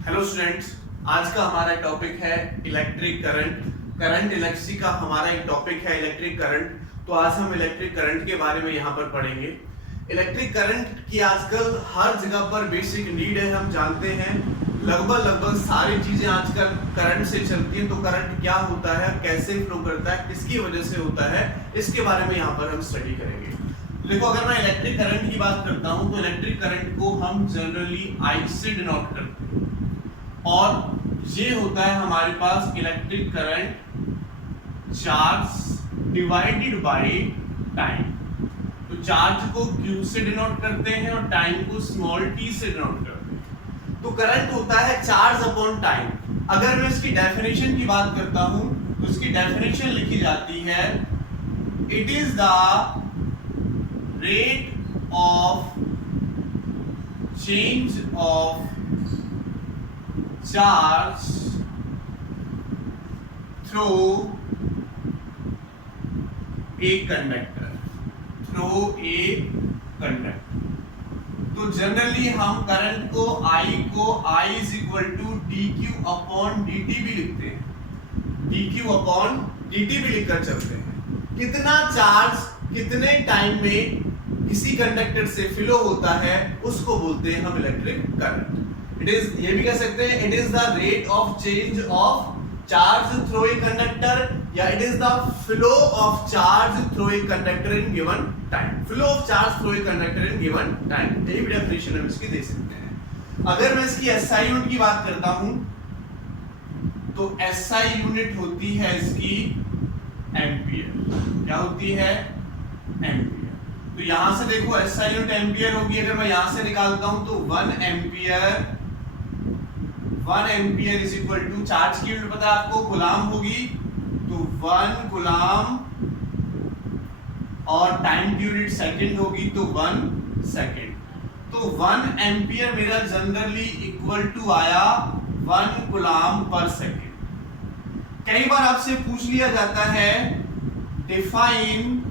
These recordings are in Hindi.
हेलो स्टूडेंट्स, आज का हमारा टॉपिक है इलेक्ट्रिक करंट। करंट इलेक्ट्रिसिटी का हमारा एक टॉपिक है इलेक्ट्रिक करंट। तो आज हम इलेक्ट्रिक करंट के बारे में यहाँ पर पढ़ेंगे। इलेक्ट्रिक करंट की आजकल हर जगह पर बेसिक नीड है। हम जानते हैं लगभग सारी चीजें आजकल करंट से चलती हैं। तो करंट क्या होता है, कैसे फ्लो करता है, किसकी वजह से होता है, इसके बारे में यहाँ पर हम स्टडी करेंगे। देखो, अगर मैं इलेक्ट्रिक करंट की बात करता हूं तो इलेक्ट्रिक करंट को हम जनरली I से डिनोट करते हैं और ये होता है हमारे पास electric current charge divided by time. तो चार्ज को Q से डिनोट करते हैं और टाइम को स्मॉल t से डिनोट करते हैं। तो करंट होता है चार्ज अपॉन टाइम। अगर मैं इसकी डेफिनेशन की बात करता हूं तो इसकी डेफिनेशन लिखी जाती है, it is the rate of change of charge through a conductor, तो जनरली हम करंट को I is equal to dq upon dt भी लिखते हैं। dq अपॉन dt भी लिखकर चलते हैं। कितना चार्ज कितने टाइम में किसी कंडक्टर से फ्लो होता है उसको बोलते हैं हम इलेक्ट्रिक करंट। इट इज, ये भी कह सकते हैं, it is the rate of change of charge through a conductor, या it is the flow of charge through a conductor in given time. Flow of charge through a conductor in given time, यही भी डेफिनेशन हम इसकी दे सकते हैं। अगर मैं इसकी SI यूनिट की बात करता हूं तो SI यूनिट होती है इसकी एम्पियर। क्या होती है? एम्पियर। तो यहां से देखो SI यूनिट एम्पियर होगी। अगर मैं यहां से निकालता हूं तो 1 ampere is equal to, charge की यूनिट पता है आपको, कूलाम होगी। तो 1 कूलाम और टाइम की यूनिट सेकंड होगी, तो 1 सेकंड। तो 1 एम्पियर मेरा जनरली इक्वल टू आया 1 कूलाम पर सेकंड। कई बार आपसे पूछ लिया जाता है, define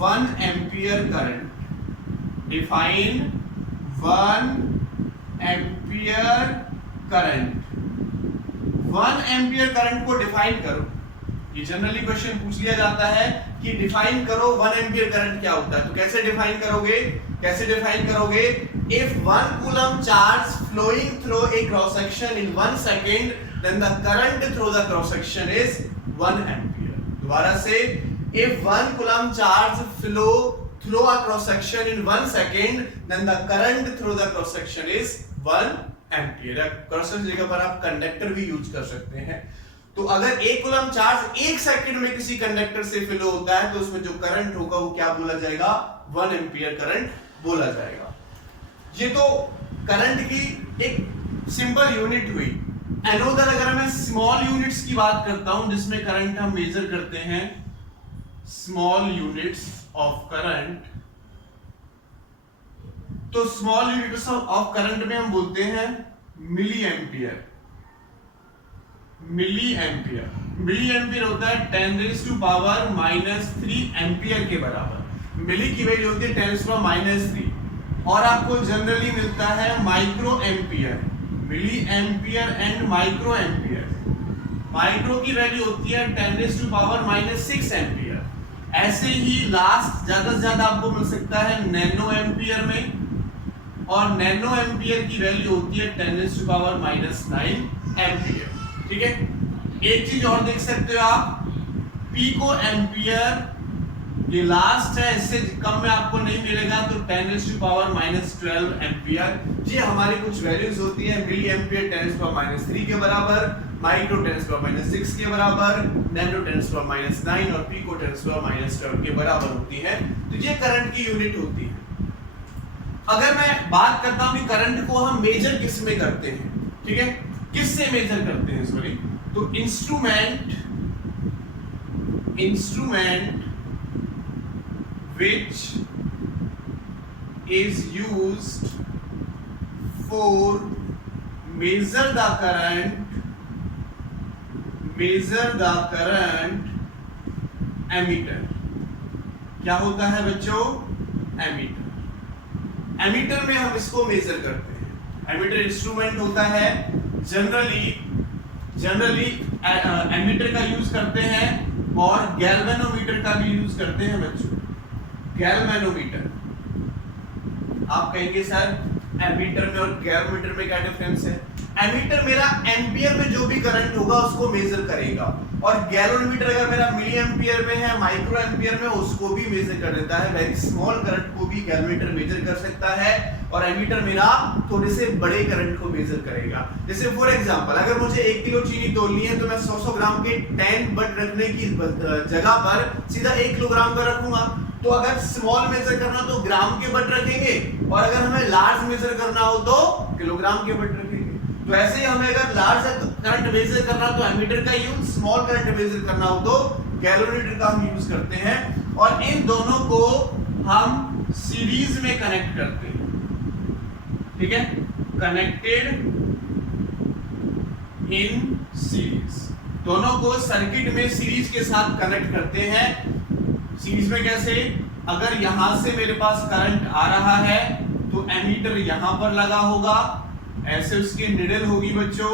1 ampere current. Define 1 ampere current. 1 ampere current को डिफाइन करो। ये जनरली क्वेश्चन पूछ लिया जाता है कि डिफाइन करो 1 एम्पियर करंट क्या होता है। तो कैसे डिफाइन करोगे? If 1 coulomb charge flowing through a cross section in 1 second, then the current through the cross section is 1 ampere. दोबारा से, if 1 coulomb charge flow through a cross section in 1 second, then the current through the cross section is 1 ampere. Cross section जगह पर आप कंडक्टर भी यूज कर सकते हैं। तो अगर 1 कूलम चार्ज 1 सेकंड में किसी कंडक्टर से फ्लो होता है तो उसमें जो करंट होगा वो क्या बोला जाएगा? 1 एम्पियर करंट बोला जाएगा। ये तो करंट की एक सिंपल यूनिट हुई। एनोदर, अगर मैं स्मॉल यूनिट्स की बात करता हूं जिसमें करंट हम मेजर करते हैं, स्मॉल यूनिट्स ऑफ करंट, तो स्मॉल यूनिट्स ऑफ करंट में हम बोलते हैं मिली एम्पियर। मिली एम्पियर होता है 10⁻³ एम्पियर के बराबर। मिली की वैल्यू होती है 10⁻³ और आपको जनरली मिलता है micro ampere. Milli ampere and micro ampere. Micro की वैल्यू होती है 10⁻⁻6 एम्पियर। ऐसे ही लास्ट ज्यादा से ज्यादा आपको मिल सकता है नैनो एम्पियर में, और नैनो एम्पियर की वैल्यू होती है 10⁻⁹ एम्पियर। ठीक है, एक चीज और देख सकते हो आप, पिको एम्पियर ये लास्ट है, इससे कम में आपको नहीं मिलेगा। तो 10⁻⁻12 एम्पियर। ये हमारी कुछ वैल्यूज होती है। मिली एम्पियर 10⁻³ के बराबर, माइक्रो 10⁻6 के बराबर, नैनो 10⁻9 और पिको 10⁻12 के बराबर होती है। तो ये करंट की यूनिट होती है। अगर मैं बात करता हूं कि करंट को हम मेजर किस में करते हैं, ठीक है, किससे मेजर करते हैं, सॉरी, तो instrument which is used for measure the current ammeter. क्या होता है बच्चों? एमीटर। एमीटर में हम इसको मेजर करते हैं। एमीटर इंस्ट्रूमेंट होता है, जनरली एमीटर का यूज करते हैं और गैल्वेनोमीटर का भी यूज करते हैं बच्चों। गैल्वेनोमीटर, आप कहेंगे सर एमीटर में और गैल्वेनोमीटर में क्या डिफरेंस है? एमीटर मेरा एम्पियर में जो भी करंट होगा उसको मेजर करेगा, और गैल्वेनोमीटर अगर मेरा मिली एम्पियर में है, माइक्रो एम्पियर में, उसको भी मेजर कर देता है। वेरी स्मॉल करंट को भी गैल्वेनोमीटर मेजर कर सकता है, और एमीटर मेरा थोड़े से बड़े करंट को मेजर करेगा। जैसे फॉर एग्जांपल, अगर मुझे 1 किलो चीनी तोलनी है तो मैं 100 ग्राम के 10 बट रखने की जगह पर सीधा 1 किलोग्राम का रखूंगा। तो अगर स्मॉल मेजर करना तो ग्राम के बट रखेंगे, और अगर हमें लार्ज मेजर करना हो तो किलोग्राम के बट रखेंगे। तो ऐसे ही हमें अगर लार्ज करंट मेजर करना तो एमीटर का यूज, स्मॉल करंट मेजर करना हो तो गैल्वेनोमीटर का हम यूज करते हैं, और इन दोनों को हम सीरीज में कनेक्ट करते हैं। ठीक है, कनेक्टेड इन सीरीज, दोनों को सर्किट में सीरीज के साथ कनेक्ट करते हैं। सीरीज में कैसे? अगर यहां से मेरे पास करंट आ रहा है तो एमीटर यहां पर लगा होगा, ऐसे उसकी निडल होगी बच्चों,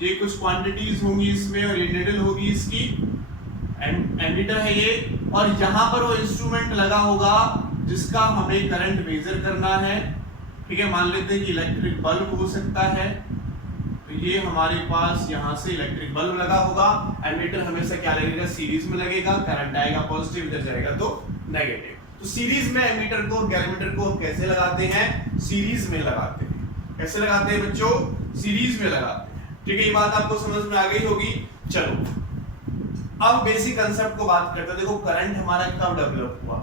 ये कुछ क्वांटिटीज होंगी इसमें, और ये निडल होगी इसकी, एमीटर है ये, और यहां पर वो इंस्ट्रूमेंट लगा होगा जिसका हमें करंट मेजर करना है। ठीक है, मान लेते हैं कि इलेक्ट्रिक बल्ब हो सकता है, तो ये हमारे पास यहां से इलेक्ट्रिक बल्ब लगा होगा। एमीटर हमेशा क्या लगेगा? सीरीज में लगेगा, करंट आएगा पॉजिटिव, इधर जाएगा तो नेगेटिव। तो सीरीज में एमीटर को और गैल्वेनोमीटर को हम कैसे लगाते हैं? सीरीज में लगाते हैं। कैसे लगाते हैं बच्चों? सीरीज में लगाते हैं। ठीक है, ये बात आपको समझ में आ गई होगी। चलो अब बेसिक कंसेप्ट को बात करते हैं। देखो करंट हमारा कब डेवलप हुआ?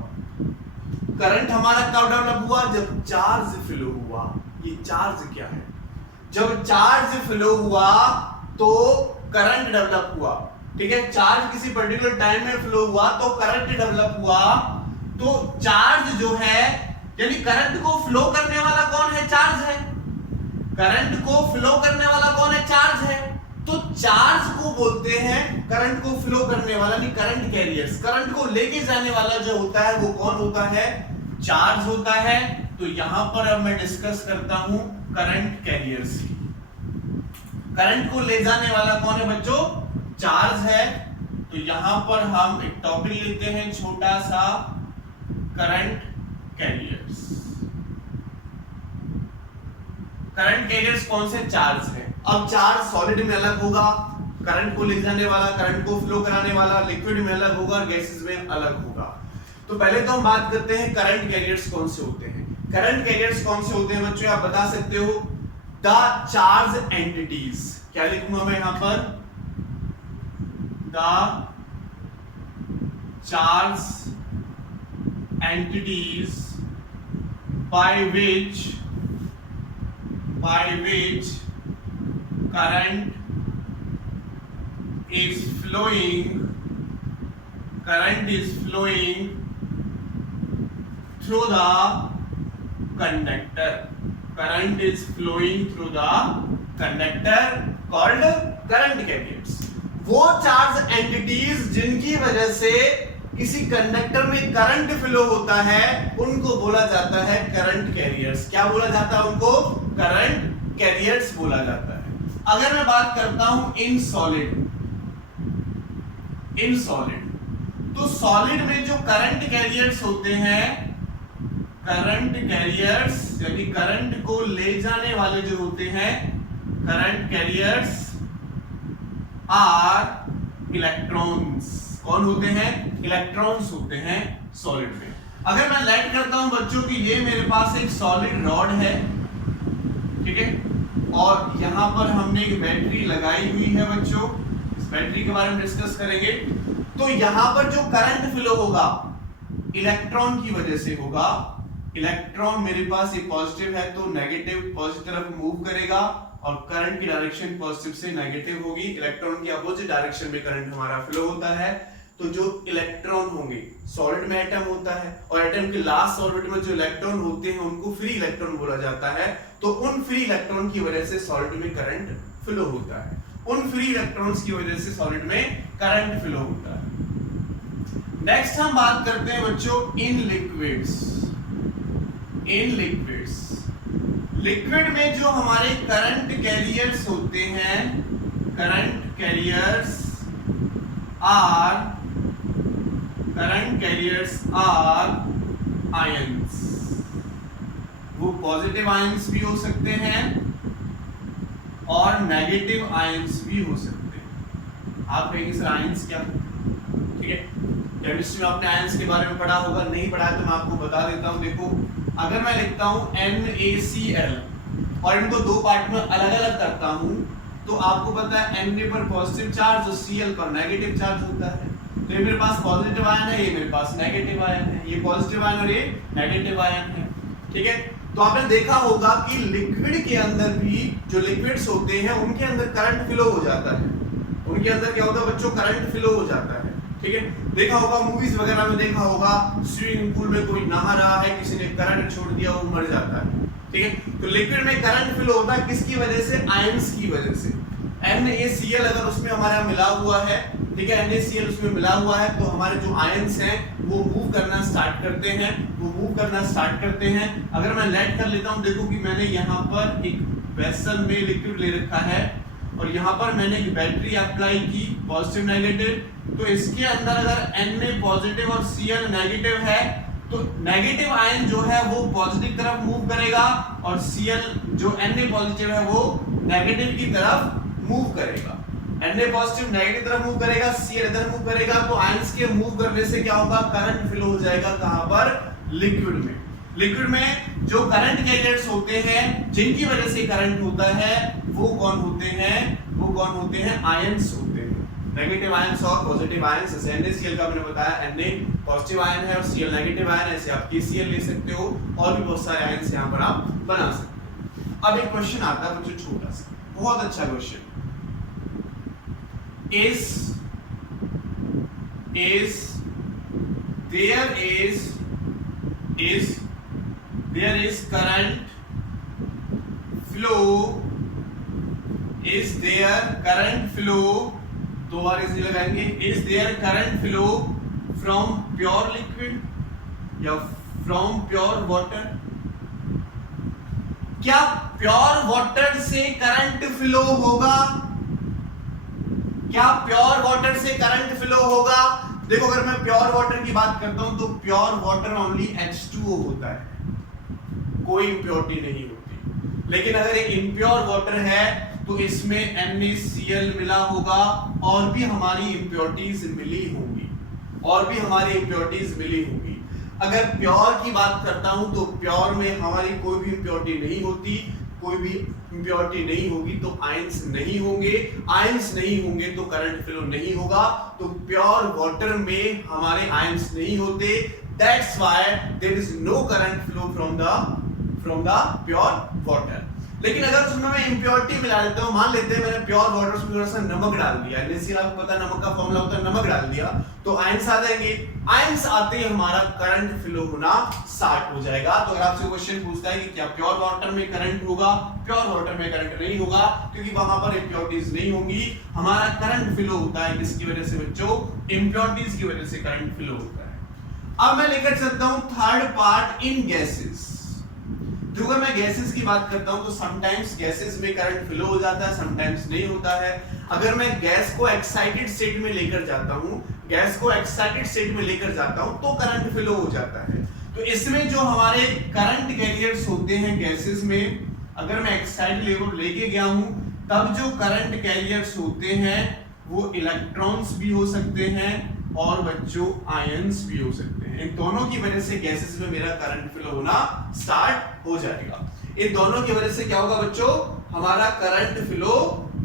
करंट हमारा कब डेवलप हुआ? जब चार्ज फ्लो हुआ। ये चार्ज क्या है? जब चार्ज फ्लो हुआ तो करंट डेवलप हुआ। ठीक है, चार्ज किसी पर्टिकुलर टाइम में फ्लो हुआ तो करंट डेवलप हुआ। तो चार्ज जो है, यानी करंट को फ्लो करने वाला कौन है? चार्ज है। करंट को फ्लो करने वाला कौन है? चार्ज है। तो चार्ज को बोलते हैं करंट को फ्लो करने वाला, यानी करंट कैरियर्स। करंट को लेके जाने वाला जो होता है वो कौन होता है? चार्ज होता है। तो यहां पर अब मैं डिस्कस करता हूं करंट कैरियर्स की। करंट को ले जाने वाला कौन है बच्चों? चार्ज है। तो यहां पर हम एक टॉपिक लेते हैं छोटा सा, करंट कैरियर्स। करंट कैरियर्स कौन से? चार्ज है। अब चार्ज सॉलिड में अलग होगा, करंट को ले जाने वाला, करंट को फ्लो कराने वाला लिक्विड में अलग होगा, गैसेस में अलग होगा। तो पहले तो हम बात करते हैं करंट कैरियर्स कौन से होते हैं। करंट कैरियर्स कौन से होते हैं बच्चों? आप बता सकते हो? The charge entities. क्या लिखूंगा मैं यहां पर? The charge entities by which current is flowing through the conductor. Current is flowing through the conductor called current carriers. वो चार्ज एंटिटीज जिनकी वजह से किसी कंडक्टर में करंट फ्लो होता है उनको बोला जाता है करंट कैरियर्स। क्या बोला जाता है उनको? करंट कैरियर्स बोला जाता है। अगर मैं बात करता हूं इन सॉलिड, तो सॉलिड में जो करंट कैरियर्स होते हैं, करंट कैरियर्स यानी करंट को ले जाने वाले जो होते हैं, करंट कैरियर्स आर इलेक्ट्रॉन्स। कौन होते हैं? इलेक्ट्रॉन्स होते हैं सॉलिड में। अगर मैं लेट करता हूं बच्चों कि ये मेरे पास एक सॉलिड रॉड है, ठीक है, और यहां पर हमने एक बैटरी लगाई हुई है बच्चों, इस बैटरी के बारे में डिस्कस करेंगे। तो यहां पर जो करंट फ्लो होगा इलेक्ट्रॉन की वजह से होगा। इलेक्ट्रॉन मेरे पास ये पॉजिटिव है तो नेगेटिव पॉजिटिव तरफ मूव करेगा, और करंट की डायरेक्शन पॉजिटिव से नेगेटिव होगी। इलेक्ट्रॉन की अपोजिट डायरेक्शन में करंट हमारा फ्लो होता है। तो जो इलेक्ट्रॉन होंगे, सॉलिड में एटम होता है, और एटम के लास्ट ऑर्बिट में जो इलेक्ट्रॉन होते हैं उनको फ्री इलेक्ट्रॉन बोला जाता है। तो उन फ्री इलेक्ट्रॉन की वजह से सॉलिड में करंट फ्लो होता है। उन फ्री इलेक्ट्रॉन्स की वजह से सॉलिड में करंट फ्लो होता है। नेक्स्ट हम बात करते हैं बच्चों इन लिक्विड्स। लिक्विड में जो हमारे करंट कैरियर्स होते हैं, करंट कैरियर्स आर आयंस। वो पॉजिटिव आयंस भी हो सकते हैं और नेगेटिव आयंस भी हो सकते हैं। आप कहेंगे सर आयंस क्या? ठीक है, केमिस्ट्री में आपने आयंस के बारे में पढ़ा होगा, नहीं पढ़ा है तो मैं आपको बता देता हूं। देखो, अगर मैं लिखता हूं NaCl और इनको दो पार्ट में अलग अलग करता हूं, तो आपको पता है Na पर पॉजिटिव चार्ज और Cl पर नेगेटिव चार्ज होता है। तो ये मेरे पास पॉजिटिव आयन है, ये मेरे पास नेगेटिव आयन है, ये पॉजिटिव आयन और ये नेगेटिव आयन है। ठीक है, तो आपने देखा होगा कि लिक्विड के अंदर भी जो लिक्विड्स होते हैं उनके अंदर करंट फ्लो हो जाता है। उनके अंदर क्या होता है बच्चों? करंट फ्लो हो जाता है। ठीक है, देखा होगा मूवीज वगैरह में, देखा होगा स्विमिंग पूल में कोई नहा रहा है, किसी ने करंट छोड़ दिया, वो मर जाता है। ठीक है, तो लिक्विड में करंट फ्लो होता है किसकी वजह से? आयंस की वजह से। NaCl अगर उसमें हमारा मिला हुआ है, ठीक है, NaCl उसमें मिला हुआ है, तो हमारे जो आयंस हैं वो मूव करना स्टार्ट करते हैं, अगर मैं लेट कर लेता हूं, देखो कि मैंने यहाँ पर एक वेसल में लिक्विड ले रखा है और यहाँ पर मैंने एक बैटरी अप्लाई की, पॉजिटिव नेगेटिव, तो इसके अंदर अगर Na पॉजिटिव और Cl नेगेटिव है, तो नेगेटिव आयन जो है वो पॉजिटिव तरफ मूव करेगा और Cl जो Na पॉजिटिव है वो नेगेटिव की तरफ मूव करेगा। Na पॉजिटिव नेगेटिव तरफ मूव करेगा, Cl इधर मूव करेगा, तो आयंस के मूव करने से क्या होगा? करंट फ्लो हो जाएगा। कहां पर? लिक्विड में। लिक्विड में जो करंट कैरियर्स होते हैं, जिनकी वजह से करंट होता है, वो कौन होते हैं? आयंस होते हैं, नेगेटिव आयंस और पॉजिटिव आयंस। जैसे NaCl का मैंने बताया, Na पॉजिटिव आयन है और Cl नेगेटिव आयन है, ऐसे आप KCl ले सकते हो और भी बहुत सारे आयंस यहां पर आप बना सकते हो। अब एक क्वेश्चन आता है बच्चों, छोटा सा, बहुत अच्छा question. is there is current flow, is there current flow, दो बार इसे लगाएंगे, is there current flow from pure liquid या from pure water? क्या प्योर वाटर से करंट फ्लो होगा? क्या प्योर वाटर से करंट फ्लो होगा? देखो, अगर मैं प्योर वाटर की बात करता हूं तो प्योर वाटर ओनली H2O होता है, कोई इंप्योरिटी नहीं होती। लेकिन अगर एक इम्प्योर वाटर है तो इसमें NaCl मिला होगा और भी हमारी इंप्योरिटीज मिली होंगी, अगर प्योर की बात करता हूं तो प्योर में हमारी कोई भी इंप्योरिटी नहीं होगी, तो आयंस नहीं होंगे तो करंट फ्लो नहीं होगा। तो प्योर वाटर में हमारे आयंस नहीं होते, that's why there is no current flow from the pure water. लेकिन अगर उसमें मैं इंप्योरिटी मिला देता हूं, मान लेते हैं मैंने प्योर वाटर में थोड़ा सा नमक डाल दिया, NaCl आपको पता है नमक का फॉर्मूला होता है, नमक डाल दिया तो आयंस आ जाएंगे, आयंस आते ही हमारा करंट फ्लो होना स्टार्ट हो जाएगा। तो अगर आपसे क्वेश्चन पूछता है कि क्या प्योर वाटर में करंट होगा? प्योर वाटर में करंट नहीं होगा, क्योंकि वहां पर इंप्योरिटीज नहीं होंगी। हमारा करंट फ्लो होता है किसकी वजह से बच्चों? इंप्योरिटीज की वजह से करंट फ्लो होता है। अब मैं लेकर चलता हूं थर्ड पार्ट, इन गैसेस। जो अगर मैं गैसेस की बात करता हूं तो समटाइम्स गैसेस में करंट फ्लो हो जाता है, समटाइम्स नहीं होता है। अगर मैं गैस को एक्साइटेड स्टेट में लेकर जाता हूं तो करंट फ्लो हो जाता है। तो इसमें जो हमारे करंट कैरियर्स होते हैं गैसेस में, अगर मैं एक्साइटेड लेवल लेके गया हूं, तब जो करंट कैरियर्स होते हैं वो इलेक्ट्रॉन्स भी हो सकते हैं और बच्चों आयंस भी हो सकते हैं। इन दोनों की वजह से गैसेस में मेरा करंट फ्लो होना स्टार्ट हो जाएगा। इन दोनों की वजह से क्या होगा बच्चों? हमारा करंट फ्लो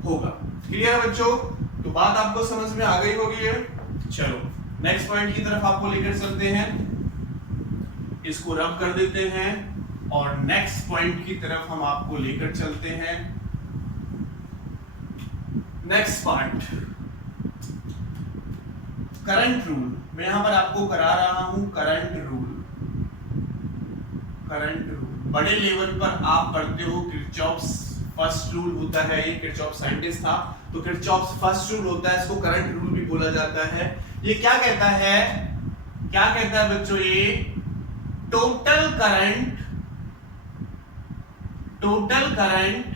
होगा। क्लियर है बच्चों? तो बात आपको समझ में आ गई होगी है। चलो नेक्स्ट पॉइंट की तरफ आपको लेकर चलते हैं, इसको रब कर देते हैं और नेक्स्ट पॉइंट की तरफ हम आपको लेकर चलते हैं। Next part, current rule. मैं यहां पर आपको करा रहा हूं करंट रूल। बड़े लेवल पर आप पढ़ते हो किरचॉफ्स फर्स्ट रूल होता है, ये किरचॉफ साइंटिस्ट था तो किरचॉफ्स फर्स्ट रूल होता है, इसको करंट रूल भी बोला जाता है। ये क्या कहता है बच्चों? ये total current total current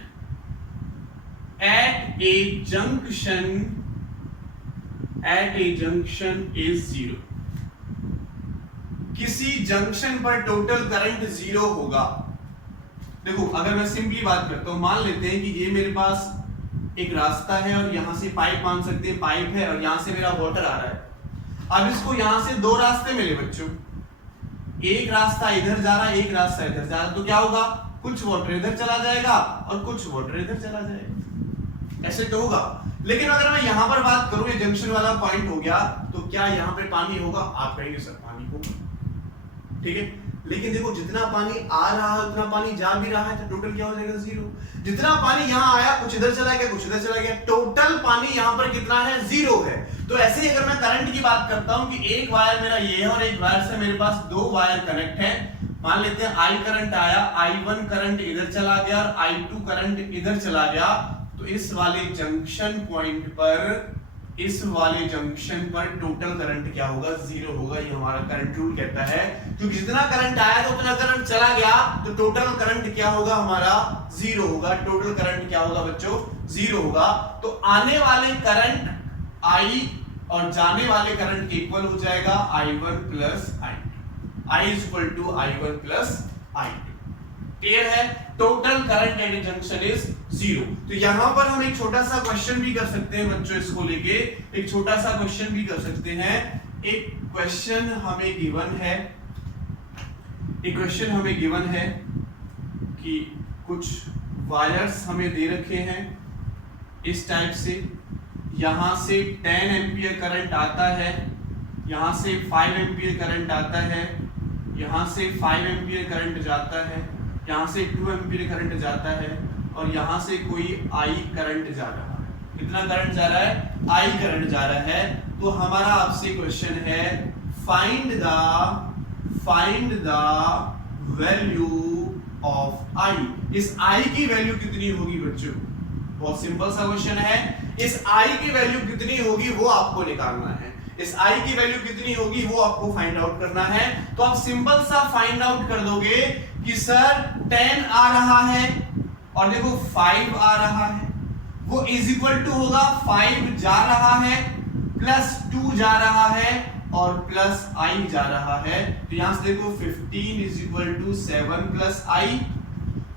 at a junction is zero. किसी जंक्शन पर टोटल करंट जीरो होगा। देखो अगर मैं सिंपली बात करता हूं, मान लेते हैं कि ये मेरे पास एक रास्ता है और यहां से पाइप, मान सकते हैं पाइप है और यहां से मेरा वाटर आ रहा है। अब इसको यहां से दो रास्ते मिले बच्चों, एक रास्ता इधर जा रहा है, एक रास्ता इधर जा रहा है, तो क्या होगा, कुछ वाटर इधर चला जाएगा और कुछ वाटर इधर चला जाएगा, ऐसे तो होगा। लेकिन अगर मैं यहां पर बात करूं, ये जंक्शन वाला पॉइंट हो गया, तो क्या यहां पे पानी होगा? आप कहेंगे सर पानी होगा, ठीक है। लेकिन देखो जितना पानी आ रहा है उतना पानी जा भी रहा है, तो टोटल क्या हो जाएगा? जीरो। जितना पानी यहां आया, कुछ इधर चला गया, कुछ इधर चला गया, टोटल पानी यहां पर कितना है? जीरो है। तो ऐसे ही अगर मैं करंट की बात करता हूं कि एक वायर मेरा ये है और एक वायर से मेरे पास दो वायर कनेक्ट है, मान लेते हैं I करंट आया, I1 करंट इधर चला गया और I2 करंट इधर चला गया, तो इस वाले जंक्शन पॉइंट पर, इस वाले जंक्शन पर टोटल करंट क्या होगा? जीरो होगा। ये हमारा करंट रूल कहता है, क्योंकि जितना करंट आया तो उतना करंट चला गया, तो टोटल करंट क्या होगा? हमारा जीरो होगा। टोटल करंट क्या होगा बच्चों? जीरो होगा। तो आने वाले करंट I और जाने वाले करंट के इक्वल हो जाएगा I1 plus I2, I is equal to I1 plus I2। Clear है? Total current at a junction is zero. तो यहां पर हम एक छोटा सा क्वेश्चन भी कर सकते हैं बच्चों, इसको लेके एक छोटा सा क्वेश्चन भी कर सकते हैं। एक क्वेश्चन हमें गिवन है कि कुछ वायर्स हमें दे रखे हैं इस टाइप से, यहां से 10 एम्पियर करंट आता है, यहां से 5 एम्पियर करंट आता है, यहां से 5 एम्पियर करंट जाता है, यहां से 2 एम्पियर करंट जाता है और यहां से कोई I करंट जा रहा है। कितना करंट जा रहा है? I करंट जा रहा है। तो हमारा आपसे क्वेश्चन है, find the value of I। इस I की वैल्यू कितनी होगी बच्चों? बहुत सिंपल सा क्वेश्चन है। इस I की वैल्यू कितनी होगी वो आपको निकालना है। इस I की वैल्यू कितनी होगी वो आपको फाइंड आउट करना है। तो आप सिंपल सा फाइंड आउट कर दोगे कि सर 10 आ रहा है और देखो 5 आ रहा है, वो इज इक्वल टू होगा 5 जा रहा है प्लस 2 जा रहा है और प्लस I जा रहा है। तो यहां से देखो 15 is equal to 7 plus I,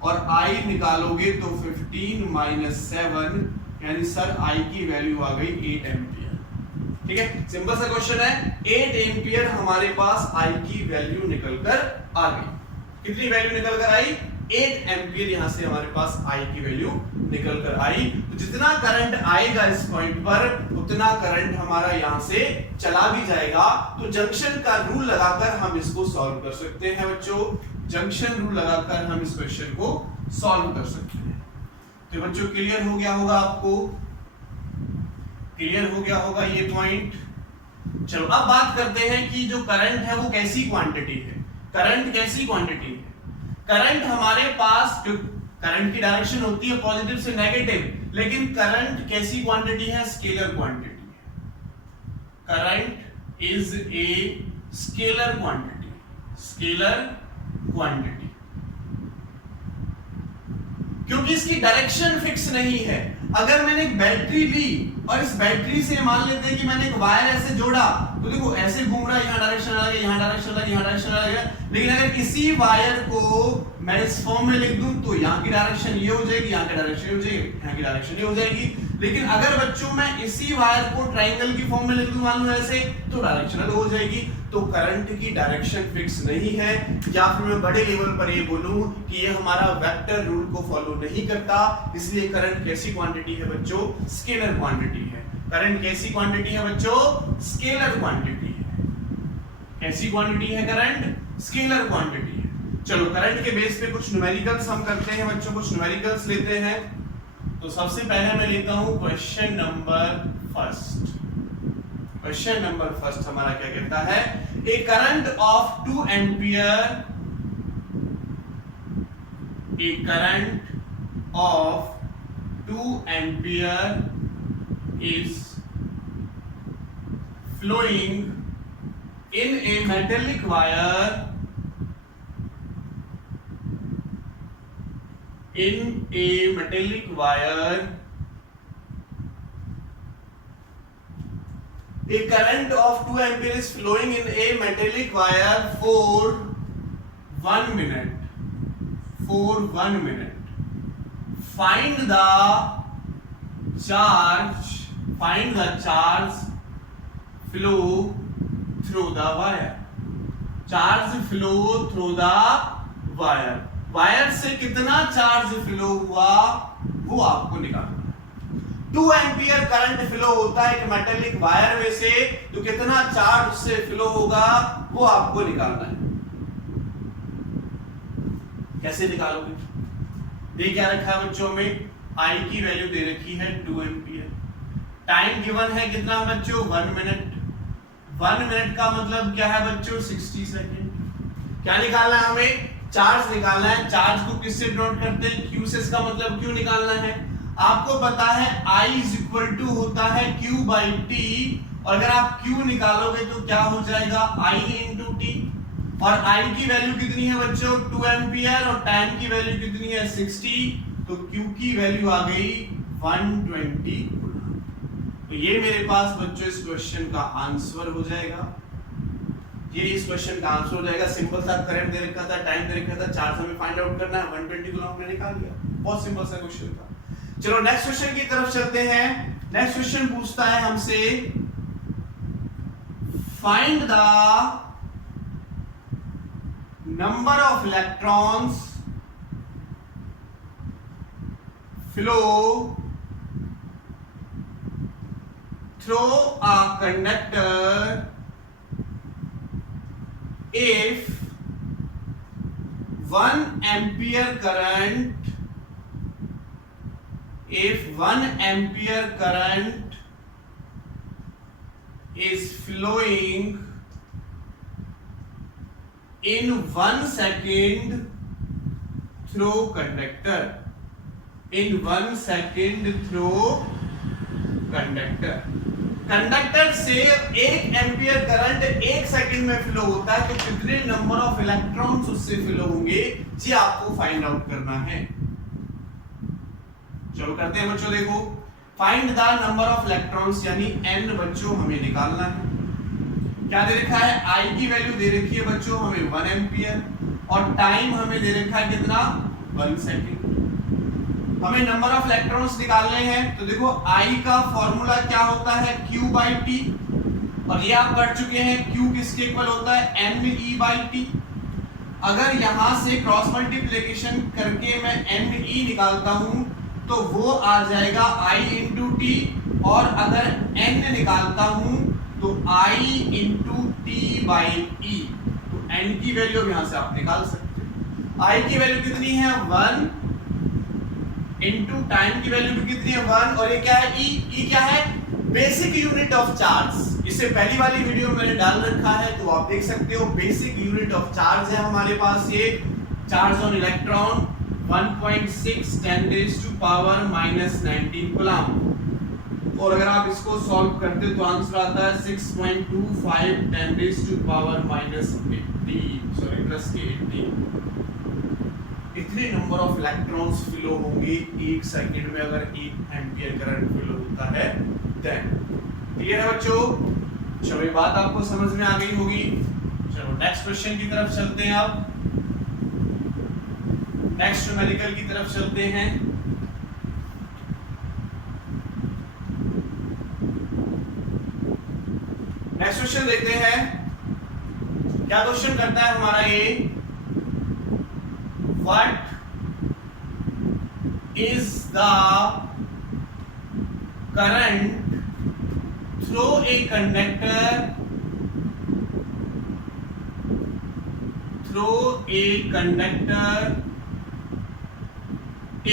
और I निकालोगे तो 15 माइनस 7, यानी सर I की वैल्यू आ गई 8 एम्पियर। ठीक है, सिंपल सा क्वेश्चन है। 8 एम्पियर हमारे पास I की वैल्यू निकलकर आ गई। कितनी वैल्यू निकल कर आई? 8 एम्पियर यहां से हमारे पास I की वैल्यू निकल कर आई। तो जितना करंट आएगा इस पॉइंट पर उतना करंट हमारा यहां से चला भी जाएगा। तो जंक्शन का रूल लगाकर हम इसको सॉल्व कर सकते हैं बच्चों। जंक्शन रूल लगाकर हम इस क्वेश्चन को सॉल्व कर सकते हैं। तो बच्चों क्लियर हो गया होगा, आपको क्लियर हो गया होगा ये पॉइंट। चलो अब बात करते हैं कि जो करंट है वो कैसी क्वांटिटी है। करंट कैसी क्वांटिटी है? करंट हमारे पास, जो करंट की डायरेक्शन होती है पॉजिटिव से नेगेटिव, लेकिन करंट कैसी क्वांटिटी है? स्केलर क्वांटिटी है। Current is a scalar quantity, scalar quantity, क्योंकि इसकी डायरेक्शन फिक्स नहीं है। अगर मैंने एक बैटरी ली और इस बैटरी से मान लेते हैं कि मैंने एक वायर ऐसे जोड़ा, तो देखो ऐसे घूम रहा है, यहां डायरेक्शन अलग है, यहां डायरेक्शन अलग है, यहां डायरेक्शन अलग है। लेकिन अगर इसी वायर को मैं इस फॉर्म में लिख दूं तो यहां की डायरेक्शन ये हो जाएगी, यहां की डायरेक्शन ये हो जाएगी, यहां की डायरेक्शन ये हो जाएगी। लेकिन अगर बच्चों मैं इसी वायर को ट्रायंगल की फॉर्म में लिख दूं मान लो ऐसे, तो डायरेक्शन अलग हो जाएगी। तो करंट की डायरेक्शन फिक्स नहीं है। या फिर मैं बड़े लेवल पर ये बोलूं कि ये हमारा वेक्टर रूल को फॉलो नहीं करता। इसलिए करंट कैसी क्वांटिटी है बच्चों? स्केलर क्वांटिटी है। करंट कैसी क्वांटिटी है बच्चों? स्केलर क्वांटिटी है। कैसी क्वांटिटी है करंट? स्केलर क्वांटिटी है। चलो करंट के बेस पे कुछ न्यूमेरिकल्स हम करते हैं बच्चों, कुछ न्यूमेरिकल्स लेते हैं। तो सबसे पहले मैं लेता हूं question number first. Question number first हमारा क्या कहता है? A current of 2 ampere, a current of 2 ampere is flowing in a metallic wire in a metallic wire a current of 2 ampere is flowing in a metallic wire for 1 minute. Find the charge flow through the wire. Charge flow through the wire. Wire से कितना चार्ज फ्लो हुआ वो आपको निकालना है। 2 एम्पियर करंट फ्लो होता है एक मेटेलिक वायर में से, तो कितना चार्ज उससे फ्लो होगा वो आपको निकालना है। कैसे निकालोगे? ये क्या रखा है बच्चों में, आई की वैल्यू दे रखी है 2 एम्पियर, टाइम गिवन है कितना बच्चों 1 मिनट। 1 मिनट का मतलब क्या है बच्चों 60 सेकेंड। क्या निकालना है हमें, चार्ज निकालना है। चार्ज को किससे डिनोट करते हैं, Q से। इसका मतलब Q निकालना है। आपको पता है I इज इक्वल टू होता है Q बाई T, और अगर आप Q निकालोगे तो क्या हो जाएगा I इंटू T, और I की वैल्यू कितनी है बच्चों 2 एम्पियर, और टाइम की वैल्यू कितनी है 60, तो Q की वैल्यू आ गई 120। तो ये मेरे पास बच्चों इस क्वेश्चन का आंसर हो जाएगा। ये इस क्वेश्चन का आंसर हो जाएगा। सिंपल सा करंट दे रखा था, टाइम दे रखा था, चार्ज हमें फाइंड आउट करना है, 120 को हमने निकाल लिया। बहुत सिंपल सा क्वेश्चन था। चलो नेक्स्ट क्वेश्चन की तरफ चलते हैं। नेक्स्ट क्वेश्चन पूछता है हमसे, find the number of electrons flow through a conductor if 1 ampere current is flowing in 1 second through conductor, conductor से 1 एम्पियर करंट 1 सेकंड में फ्लो होता है, तो कितने नंबर ऑफ इलेक्ट्रॉन्स उससे फ्लो होंगे, ये आपको फाइंड आउट करना है। चलो करते हैं बच्चों। देखो, find the number of electrons यानी n बच्चों हमें निकालना है। क्या दे रखा है, I की वैल्यू दे रखी है बच्चों हमें 1 एम्पियर, और टाइम हमें दे रखा है कितना 1 सेकंड। हमें नंबर ऑफ इलेक्ट्रॉन्स निकालने हैं, तो देखो I का फॉर्मूला क्या होता है Q बाई T, और ये आप कर चुके हैं। Q किसके इक्वल होता है NE बाई T। अगर यहां से क्रॉस मल्टीप्लिकेशन करके मैं NE निकालता हूं तो वो आ जाएगा I इंटू T, और अगर N निकालता हूं तो I into T by E। तो N की वैल्यू यहां से आप निकाल सकते हैं। I की वैल्यू कितनी है 1, इनटू टाइम की वैल्यू भी कितनी है 1, और ये क्या है E क्या है बेसिक यूनिट ऑफ चार्ज। इससे पहली वाली वीडियो में मैंने डाल रखा है, तो आप देख सकते हो बेसिक यूनिट ऑफ चार्ज है हमारे पास। ये चार्ज ऑन इलेक्ट्रॉन 1.6 10⁻⁻19 कूलम, और अगर आप इसको सॉल्व करते तो आंसर आता है 6.25 10⁻⁻80 इतने नंबर ऑफ इलेक्ट्रॉन्स फ्लो होंगे 1 सेकंड में अगर 1 एम्पियर करंट फ्लो होता है। देन क्लियर है बच्चों? चलो ये बात आपको समझ में आ गई होगी। चलो नेक्स्ट क्वेश्चन की तरफ चलते हैं। अब नेक्स्ट न्यूमेरिकल की तरफ चलते हैं। नेक्स्ट क्वेश्चन देखते हैं क्या क्वेश्चन करता है हमारा ये। What is the current through a conductor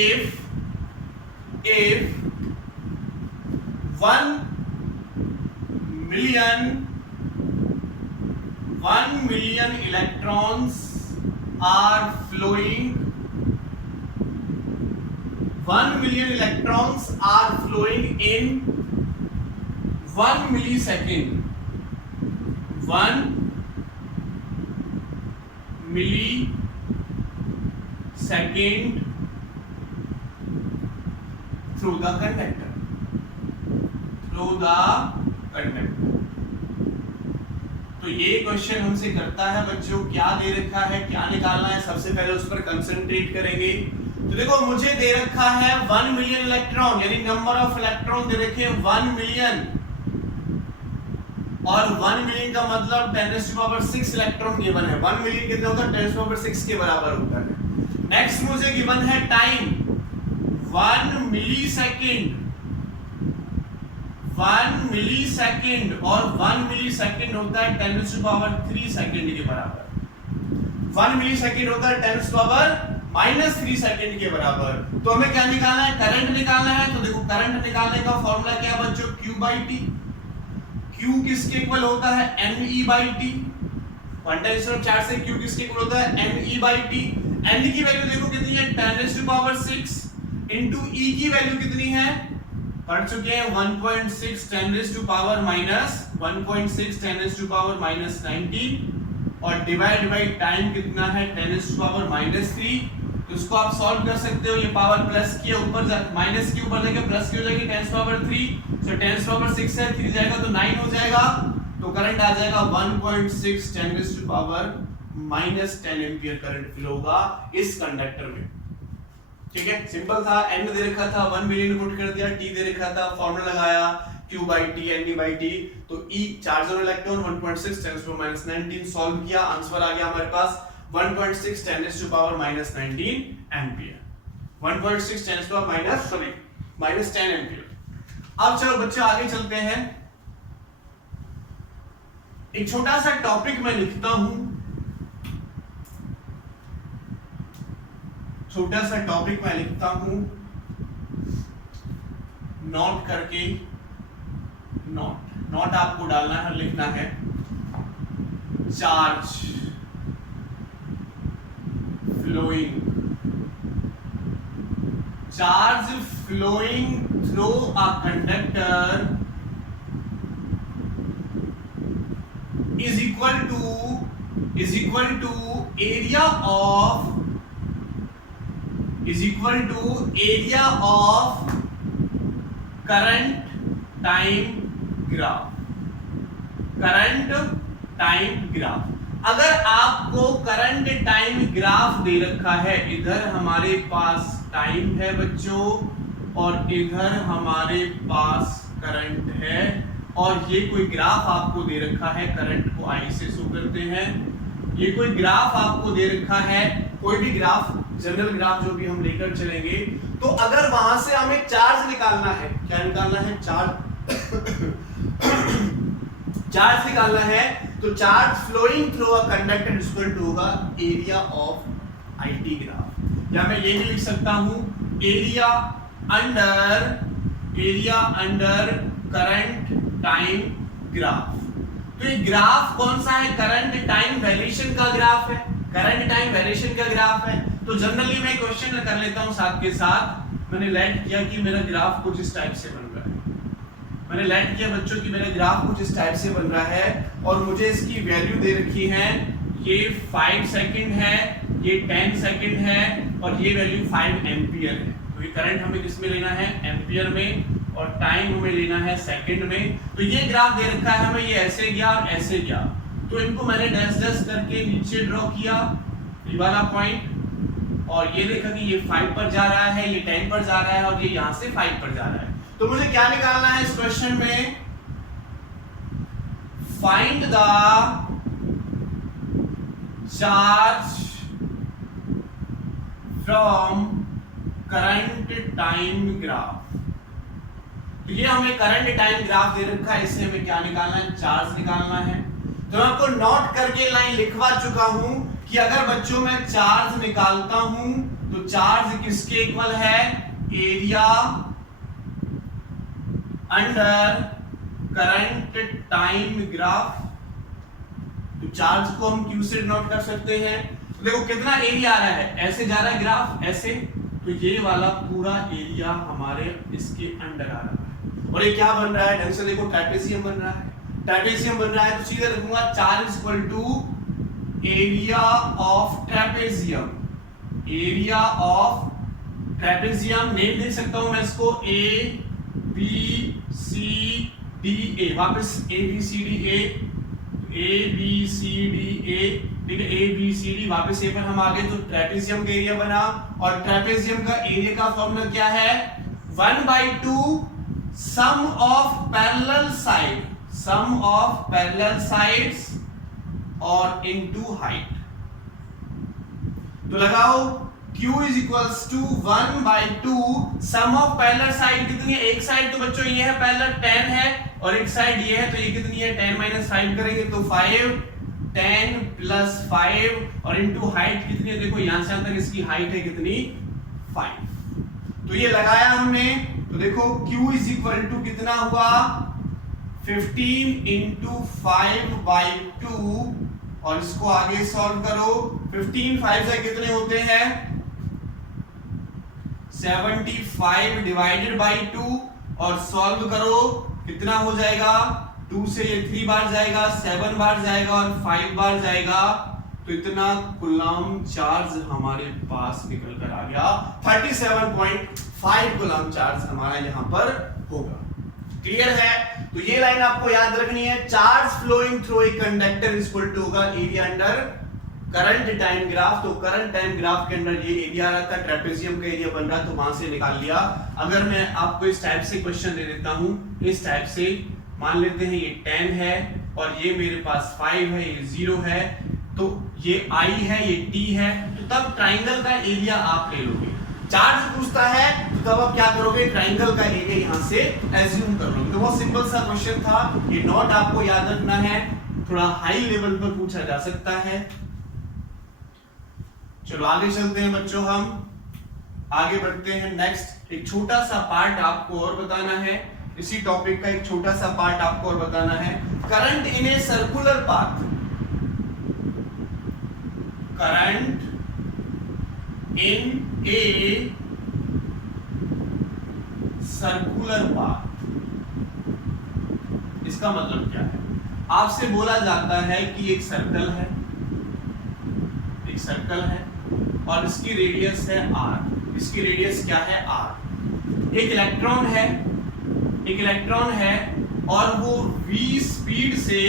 if 1 million electrons are flowing 1 million electrons are flowing in 1 millisecond 1 millisecond through the conductor, through the conductor। तो ये क्वेश्चन हमसे करता है बच्चों, क्या दे रखा है, क्या निकालना है, सबसे पहले उस पर कंसंट्रेट करेंगे। तो देखो मुझे दे रखा है 1 मिलियन इलेक्ट्रॉन, यानी नंबर ऑफ इलेक्ट्रॉन दे रखे हैं 1 मिलियन, और 1 मिलियन का मतलब 10⁻⁶ इलेक्ट्रॉन गिवन है। 1 मिलियन कितना होता है, 10⁻⁶ के बराबर होता है। नेक्स्ट मुझे गिवन है टाइम 1 मिलीसेकंड, 1 मिलीसेकंड, और 1 मिलीसेकंड होता है 10⁻³ सेकंड के बराबर। 1 मिलीसेकंड होता है 10⁻³ सेकंड के बराबर। तो हमें क्या निकालना है, करंट निकालना है। तो देखो करंट निकालने का फॉर्मूला क्या है बच्चों, Q/T। Q किसके इक्वल होता है, Ne/T। क्वांटाइजेशन ऑफ चार्ज से Q किसके इक्वल होता है, Ne/T। N की वैल्यू देखो कितनी है, 10⁻⁶, इनटू E की वैल्यू कितनी है, पढ़ चुके हैं 1.6 10⁻⁻19, और डिवाइड बाय टाइम कितना है 10⁻⁻3। तो इसको आप सॉल्व कर सकते हो, ये पावर प्लस की ऊपर माइनस की ऊपर जाके प्लस की हो जाएगी 10⁻3, तो 10⁻6 है 3 जाएगा तो 9 हो जाएगा। तो करंट आ जाएगा 1.6 10⁻⁻10 एंपियर करंट फ्लो होगा इस कंडक्टर में। ठीक है, सिंपल था। n दे रखा था 1 मिलियन पुट कर दिया, t दे रखा था, फॉर्मूला लगाया Q/T Ne/T। तो E charge on electron 1.6 10⁻⁻19 solve किया, आंसर आ गया हमारे पास 1.6 10⁻⁻19 एंपियर, 1.6 10⁻⁻10 एंपियर। अब चलो बच्चों आगे चलते हैं। एक छोटा सा टॉपिक मैं लिखता हूं, छोटा सा टॉपिक मैं लिखता हूं, नोट करके, नोट आपको डालना है, लिखना है charge flowing through a conductor is equal to area of current time graph। अगर आपको करंट टाइम ग्राफ दे रखा है, इधर हमारे पास टाइम है बच्चों और इधर हमारे पास करंट है, और ये कोई ग्राफ आपको दे रखा है, करंट को I से शो करते हैं। ये कोई ग्राफ आपको दे रखा है, कोई भी ग्राफ, जनरल ग्राफ जो भी हम लेकर चलेंगे। तो अगर वहां से हमें चार्ज निकालना है, क्या निकालना है, चार्ज निकालना है, तो charge flowing through a conductor is equal to होगा एरिया ऑफ IT ग्राफ। या मैं ये भी लिख सकता हूं area under current time graph. तो ये ग्राफ कौन सा है, करंट टाइम वेरिएशन का ग्राफ है, करंट टाइम वेरिएशन का ग्राफ है। तो जनरली मैं क्वेश्चन कर लेता हूं साथ के साथ। मैंने लेट किया कि मेरा ग्राफ कुछ इस टाइप से बन रहा है, मैंने लेट किया बच्चों कि मेरा ग्राफ कुछ इस टाइप से बन रहा है, और मुझे इसकी वैल्यू दे रखी है, ये 5 सेकंड है, ये 10 सेकंड है, और ये वैल्यू 5 एम्पियर है। तो ये करंट हमें किस में लेना है, एम्पियर में, और टाइम हमें लेना है सेकंड में। तो ये ग्राफ दे रखा है हमें, ये ऐसे गया और ऐसे गया, तो इनको मैंने डैश डैश करके नीचे ड्रॉ किया ये वाला पॉइंट, और ये देखा कि ये 5 पर जा रहा है, ये 10 पर जा रहा है, और ये यहां से 5 पर जा रहा है। तो मुझे क्या निकालना है इस क्वेश्चन में, find the charge from current time graph. तो ये हमें करंट टाइम ग्राफ दे रखा है, इससे हमें क्या निकालना है, चार्ज निकालना है। तो मैं आपको नोट करके लाइन लिखवा चुका हूं कि अगर बच्चों मैं चार्ज निकालता हूं तो चार्ज किसके इक्वल है, area under current time graph. तो चार्ज को हम Q से नोट कर सकते हैं। तो देखो कितना एरिया आ रहा है, ऐसे जा रहा है ग्राफ ऐसे, तो ये वाला पूरा एरिया हमारे इसके अंडर आ रहा है। और ये क्या बन रहा है, ढंग से देखो, ट्रेपेजियम बन रहा है, ट्रेपेजियम बन रहा है। तो सीधे लिखूंगा charge equal to area of trapezium, area of trapezium name दे सकता हूं मैं इसको ए बी सी डी ए, वापस A B C D A, A B C D A, ठीक है, ए बी सी डी, वापस ए पर हम आ गए तो ट्रेपेजियम का एरिया बना। और ट्रेपेजियम का एरिया का फॉर्मूला क्या है? 1/2 sum of parallel side, sum of parallel sides और इनटू हाइट। तो लगाओ Q is equals to 1/2 sum of parallel side कितनी है? एक साइड तो बच्चों ये है पैरेलल 10 है और एक साइड ये है, तो ये कितनी है? 10 - 5 करेंगे तो 5, 10 + 5 और इनटू हाइट कितनी है? देखो यहां से यहां तक इसकी हाइट है कितनी? 5। तो ये लगाया हमने, तो देखो Q is equal to कितना हुआ? 15 × 5/2 और इसको आगे सॉल्व करो। 15 5 से कितने होते हैं? 75 डिवाइडेड बाई 2 और सॉल्व करो कितना हो जाएगा? 2 से ये 3 बार जाएगा, 7 बार जाएगा और 5 बार जाएगा, तो इतना कूलम चार्ज हमारे पास निकल कर आ गया। 37.5 कूलम चार्ज हमारा यहां पर होगा। क्लियर है? तो ये लाइन आपको याद रखनी है, charge flowing through a conductor is equal to होगा area under current time graph. तो करंट टाइम ग्राफ के अंदर ये एरिया आ रहा था, ट्रेपेजियम का एरिया बन रहा, तो वहां से निकाल लिया। अगर मैं आपको इस टाइप से क्वेश्चन दे देता हूं, इस टाइप से मान लेते हैं ये 10 है और ये मेरे पास 5 है, ये 0 है, तो ये I है, ये T है, तो तब ट्राइंगल का एरिया आप ले लोगे। चार्ज पूछता है तो तब आप क्या करोगे? ट्राइंगल का एरिया यहां से एज्यूम कर लोगे। तो बहुत सिंपल सा क्वेश्चन था, ये नोट आपको याद रखना है, थोड़ा हाई लेवल पर पूछा जा सकता है। चलो आगे चलते हैं बच्चों, हम आगे बढ़ते हैं। नेक्स्ट एक छोटा सा पार्ट आपको और बताना है, इसी टॉपिक का एक छोटा सा पार्ट आपको और बताना है। Current in a circular path, current in a circular path, इसका मतलब क्या है? आपसे बोला जाता है कि एक सर्कल है, एक सर्कल है और इसकी रेडियस है r, इसकी रेडियस क्या है? r। एक इलेक्ट्रॉन है, एक इलेक्ट्रॉन है और वो v स्पीड से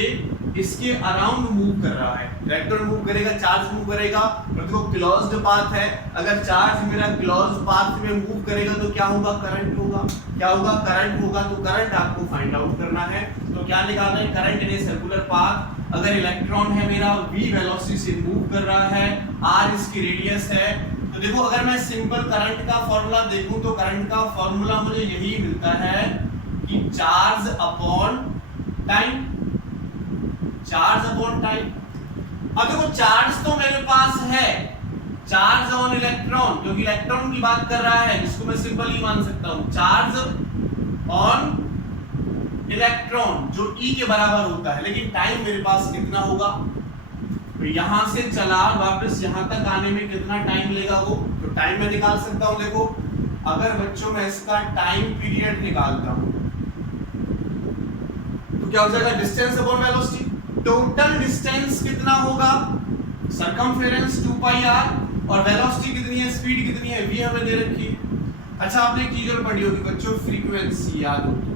इसके अराउंड मूव कर रहा है। इलेक्ट्रॉन मूव करेगा, चार्ज मूव करेगा, और देखो क्लोज्ड पाथ है, अगर चार्ज मेरा क्लोज्ड पाथ में मूव करेगा तो क्या होगा? करंट होगा। क्या होगा? करंट होगा। तो करंट आपको फाइंड आउट करना है, तो क्या निकालना है? Current in a circular path. अगर इलेक्ट्रॉन है मेरा v वेलोसिटी से मूव कर रहा है, r इसकी रेडियस है, तो देखो अगर मैं सिंपल करंट का फॉर्मूला देखूं तो करंट का फॉर्मूला मुझे यही मिलता है कि charge upon time, charge upon time. अब देखो चार्ज तो मेरे पास है, चार्ज ऑन इलेक्ट्रॉन, क्योंकि इलेक्ट्रॉन की बात कर रहा है, जिसको मैं सिंपल ही मान सकता हूं, चार्ज ऑन इलेक्ट्रॉन जो E के बराबर होता है, लेकिन टाइम मेरे पास कितना होगा? तो यहां से चला वापस यहां तक आने में कितना टाइम लेगा वो, तो टाइम मैं निकाल सकता हूं। देखो अगर बच्चों मैं इसका टाइम पीरियड निकालता हूं तो क्या हो जाएगा? Distance upon velocity. Total distance कितना होगा? सरकमफेरेंस 2πr और वेलोसिटी कितनी है? स्पीड कितनी है? v हमें दे रखी है। अच्छा आपने एक चीज और पढ़ी होगी बच्चों, फ्रीक्वेंसी याद होगी,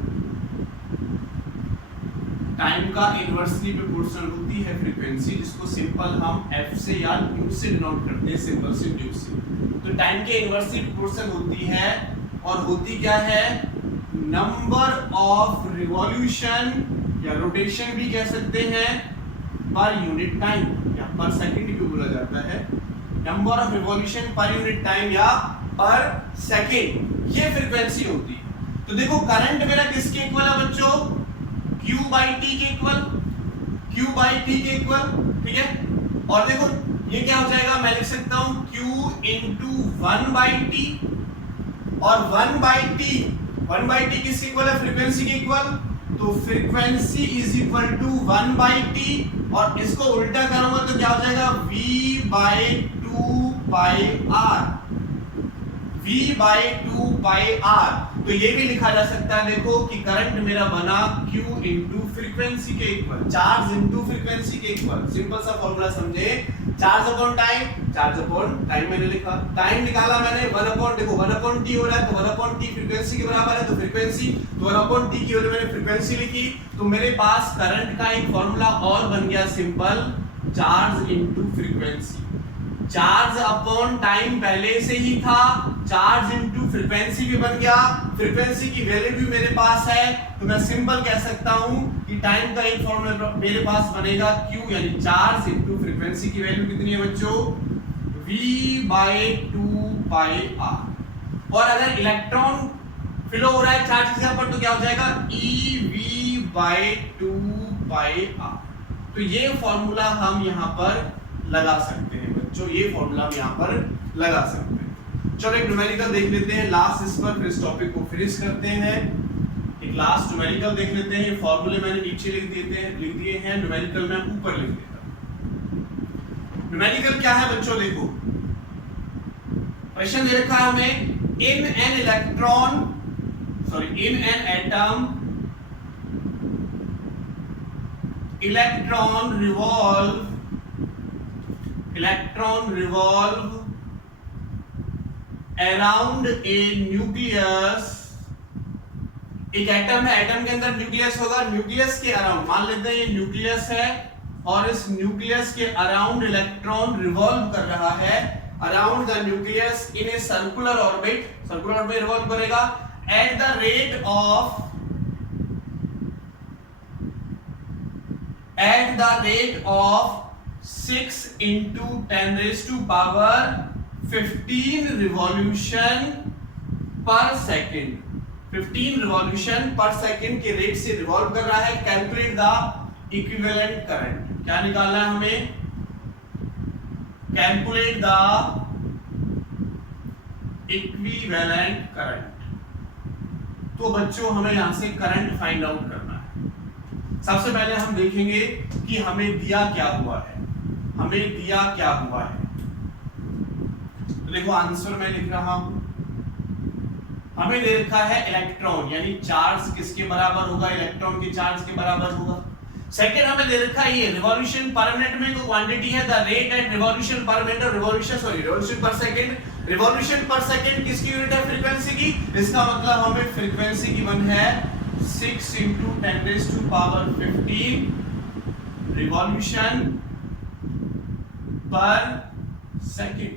टाइम का इनवर्सली प्रोपोर्शनल होती है फ्रीक्वेंसी, जिसको सिंपल हम f से या u से डिनोट करते हैं, सिंपल से u से। तो टाइम के इनवर्सली प्रोपोर्शनल होती है और होती क्या है? नंबर ऑफ रिवॉल्यूशन या रोटेशन भी कह सकते हैं पर यूनिट टाइम, या पर सेकंड भी बोला जाता है। Number of revolution per unit time या पर सेकंड, ये फ्रीक्वेंसी होती है। तो देखो करंट मेरा किसके इक्वल है बच्चों? Q/T के इक्वल, Q/T के इक्वल, ठीक है। और देखो ये क्या हो जाएगा? मैं लिख सकता हूं Q × 1/T, और 1/T किसके इक्वल है? फ्रीक्वेंसी के इक्वल। तो frequency is equal to 1/T, और इसको उल्टा करूंगा तो क्या हो जाएगा? V/2πr, V/2πr। तो ये भी लिखा जा सकता है देखो कि करंट मेरा बना Q × फ्रीक्वेंसी के इक्वल, चार्ज × फ्रीक्वेंसी के इक्वल। सिंपल सा फॉर्मूला समझे, चार्ज अपॉन टाइम मैंने लिखा, टाइम निकाला मैंने 1 अपॉन, देखो 1 अपॉन टी हो रहा है तो 1 अपॉन टी फ्रीक्वेंसी के बराबर है, तो फ्रीक्वेंसी, तो 1 अपॉन टी की वैल्यू मैंने फ्रीक्वेंसी लिखी, तो मेरे पास करंट का एक फॉर्मूला और बन गया simple, charge into frequency. Charge upon time पहले से ही था, चार्ज इनटू फ्रीक्वेंसी भी बन गया, फ्रीक्वेंसी की वैल्यू भी मेरे पास है, तो मैं सिंपल कह सकता हूं कि टाइम का एक फॉर्मूला मेरे पास बनेगा Q, यानी चार्ज इनटू फ्रीक्वेंसी की वैल्यू कितनी है बच्चों, V/2 पाई r। और अगर इलेक्ट्रॉन फ्लो हो रहा है चार्ज के पर तो क्या हो जाएगा, EV/2 पाई r। तो ये फॉर्मूला हम यहां पर लगा सकते हैं बच्चों, ये फॉर्मूला हम यहां पर लगा सकते हैं। चलो एक न्यूमेरिकल देख लेते हैं लास्ट, इस पर फिर इस टॉपिक को फिनिश करते हैं। एक लास्ट न्यूमेरिकल देख लेते हैं, फॉर्मूले मैंने नीचे लिख दिए हैं, न्यूमेरिकल मैं ऊपर लिख देता हूं। न्यूमेरिकल क्या है बच्चों, देखो क्वेश्चन दे रखा है हमें, in an atom electron revolve around a nucleus। एक एटम है, एटम के अंदर न्यूक्लियस होगा, न्यूक्लियस के अराउंड मान लेते हैं ये न्यूक्लियस है, और इस न्यूक्लियस के अराउंड इलेक्ट्रॉन रिवॉल्व कर रहा है, around the nucleus in a circular orbit revolve करेगा at the rate of 6 into 10 raised to power 15 revolution per second। 15 revolution per second के रेट से रिवॉल्व कर रहा है। कैलकुलेट द इक्विवेलेंट करंट, क्या निकालना है हमें, कैलकुलेट द इक्विवेलेंट करंट। तो बच्चों हमें यहां से करंट फाइंड आउट करना है। सबसे पहले हम देखेंगे कि हमें दिया क्या हुआ है, तो देखो आंसर मैं लिख रहा हूं, हमें दे रखा है इलेक्ट्रॉन, यानी चार्ज किसके बराबर होगा, इलेक्ट्रॉन के चार्ज के बराबर होगा। सेकंड हमें दे रखा है ये रिवॉल्यूशन पर मिनट में को क्वांटिटी है, the rate at revolution per minute, revolution per second. Revolution per second किसकी यूनिट है, फ्रीक्वेंसी की, इसका मतलब हमें फ्रीक्वेंसी की वन है 6 into 10 raised to power 15 revolution per second.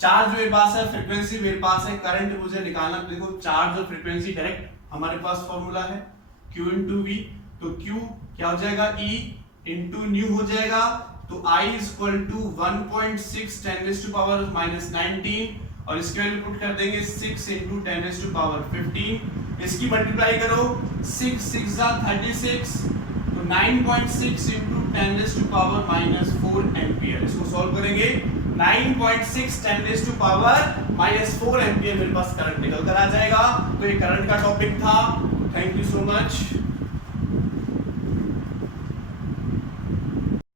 Charge मेरे पास है, फ्रीक्वेंसी मेरे पास है, करंट मुझे निकालना, देखो चार्ज और फ्रीक्वेंसी डायरेक्ट हमारे पास फॉर्मूला है Q into V, तो Q क्या हो जाएगा, E into न्यू हो जाएगा, तो I is equal to 1.6 10 raised to power minus 19, और इसकी वैल्यू पुट कर देंगे 6 into 10 raised to power 15, इसकी मल्टीप्लाई करो 6 6 36, तो 9.6 into 10 raised to power minus 4 ampere. इसको सॉल्व करेंगे 9.6 10 raised to power minus 4 ampere मेरे पास करंट निकल कर आ जाएगा। तो ये करंट का टॉपिक था। Thank you so much.